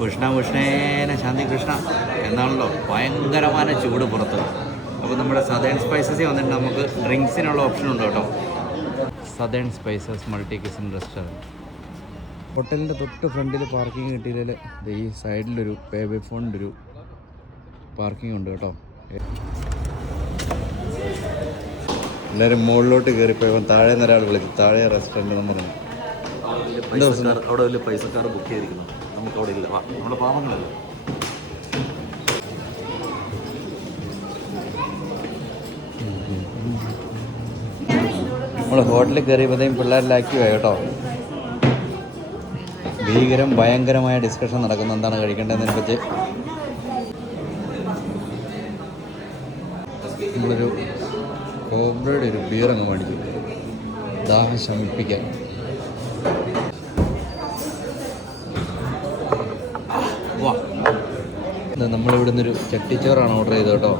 കൃഷ്ണേന ശാന്തി കൃഷ്ണ എന്നാണല്ലോ ഭയങ്കരമായ ചൂട് പുറത്ത്. അപ്പോൾ നമ്മുടെ സദേൺ സ്പൈസസിൽ വന്നിട്ട് നമുക്ക് ഡ്രിങ്ക്സിനുള്ള ഓപ്ഷൻ ഉണ്ട് കേട്ടോ. Southern spices multi kitchen restaurant. ഹോട്ടലിൻ്റെ തൊട്ട് ഫ്രണ്ടിൽ പാർക്കിംഗ് കിട്ടിയതിൽ ഈ സൈഡിലൊരു പേ ബൈ ഫോണിൻ്റെ ഒരു പാർക്കിംഗ് ഉണ്ട് കേട്ടോ. എല്ലാവരും മുകളിലോട്ട് കയറിപ്പോയപ്പോൾ താഴെ നിന്ന് ഒരാൾ വിളിച്ചു, താഴെ റെസ്റ്റോറൻറ്റ് എന്ന് പറഞ്ഞു. അവിടെ വലിയ പൈസക്കാർ ബുക്ക് ചെയ്തിരിക്കുന്നു, നമുക്ക് അവിടെ ഇല്ല. നമ്മുടെ പാവങ്ങളല്ല. നമ്മൾ ഹോട്ടലിൽ കയറിയപ്പോഴത്തേക്കും പിള്ളേരെല്ലാം ആക്റ്റീവായി കേട്ടോ. ഭയങ്കരമായ ഡിസ്കഷൻ നടക്കുന്നു എന്താണ് കഴിക്കേണ്ടതിനെ പറ്റി. നമ്മളൊരു കോബ്രയുടെ ഒരു ബിയർ അങ്ങ് മേടിച്ചു, ദാഹം ശമിപ്പിക്കാൻ. നമ്മളിവിടെ നിന്നൊരു ചട്ടിച്ചോറാണ് ഓർഡർ ചെയ്തത് കേട്ടോ.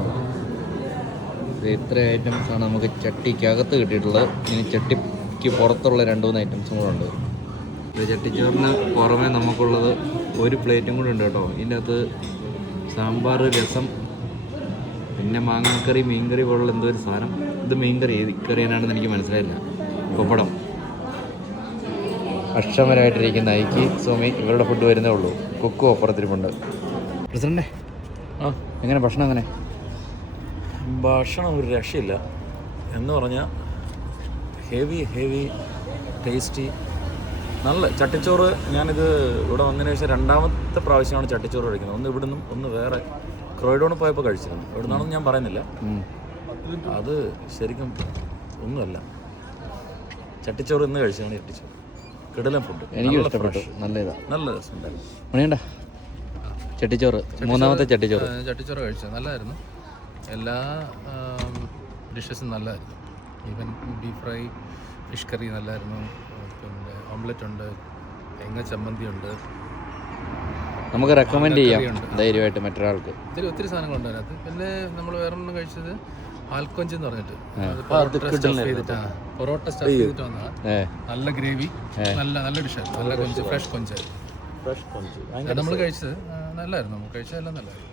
ഇത്ര ഐറ്റംസാണ് നമുക്ക് ചട്ടിക്കകത്ത് കിട്ടിയിട്ടുള്ളത്. ഇനി ചട്ടിക്ക് പുറത്തുള്ള 2-3 ഐറ്റംസും കൂടെ ഉണ്ട്. ഇത് ചട്ടിച്ചോറിന് പുറമെ നമുക്കുള്ളത് ഒരു പ്ലേറ്റും കൂടെ ഉണ്ട് കേട്ടോ. ഇതിൻ്റെ അകത്ത് സാമ്പാർ, രസം, പിന്നെ മാങ്ങാക്കറി, മീൻകറി പോലുള്ള എന്തോ ഒരു സാധനം. ഇത് മീൻകറി ഏത് കറിയാനാണെന്ന് എനിക്ക് മനസ്സിലായില്ല. പപ്പടം. അക്ഷമരായിട്ടിരിക്കുന്ന ഐക്കി സ്വാമി ഇവരുടെ ഫുഡ് വരുന്നേ ഉള്ളൂ. കുക്കും അപ്പുറത്തിരിപ്പുണ്ട്. പ്രസിഡൻ്റെ എങ്ങനെ ഭക്ഷണം? അങ്ങനെ ഭക്ഷണം ഒരു രക്ഷയില്ല എന്ന് പറഞ്ഞാൽ ഹെവി ടേസ്റ്റി, നല്ല ചട്ടിച്ചോറ്. ഞാനിത് ഇവിടെ വന്നതിന് ശേഷം 2ാമത്തെ പ്രാവശ്യമാണ് ചട്ടിച്ചോറ് കഴിക്കുന്നത്. ഒന്ന് ഇവിടെ നിന്നും ഒന്ന് വേറെ ക്രോയിഡോണിൽ പോയപ്പോൾ കഴിച്ചിരുന്നു. ഇവിടെ നിന്നാണെന്ന് ഞാൻ പറയുന്നില്ല, അത് ശരിക്കും ഒന്നുമല്ല. ചട്ടിച്ചോറ് ഇന്ന് കഴിച്ചതാണ് ചട്ടിച്ചോറ്. കിടലൻ ഫുഡ്, എനിക്ക് ഇഷ്ടപ്പെട്ടു. നല്ല രസമുണ്ടായിരുന്നു. മണിയണ്ട ചട്ടിച്ചോറ്, 3ാമത്തെ ചട്ടിച്ചോറ് കഴിച്ചത് നല്ലതായിരുന്നു. എല്ലാ ഡിഷസും നല്ലതായിരുന്നു. Even beef fry, fish curry നല്ലതായിരുന്നു. പിന്നെ ഓംലെറ്റ് ഉണ്ട്, തേങ്ങ ചമ്മന്തി ഉണ്ട്. നമുക്ക് റെക്കമെൻഡ് ചെയ്യാം ധൈര്യമായിട്ട് മറ്റൊരാൾക്ക്. ഇതിൽ ഒത്തിരി സാധനങ്ങളുണ്ട് അതിനകത്ത്. പിന്നെ നമ്മൾ വേറൊന്നും കഴിച്ചത് ആൽക്കൊഞ്ച് എന്ന് പറഞ്ഞിട്ട് പൊറോട്ട സ്റ്റഫ് ചെയ്തിട്ട് വന്നതാണ്. നല്ല ഗ്രേവി, നല്ല ഡിഷായിരുന്നു. നല്ല കൊഞ്ച്, ഫ്രഷ് കൊഞ്ചായിരുന്നു. നമ്മൾ കഴിച്ചത് നല്ലായിരുന്നു. നമ്മൾ കഴിച്ചതെല്ലാം നല്ലതായിരുന്നു.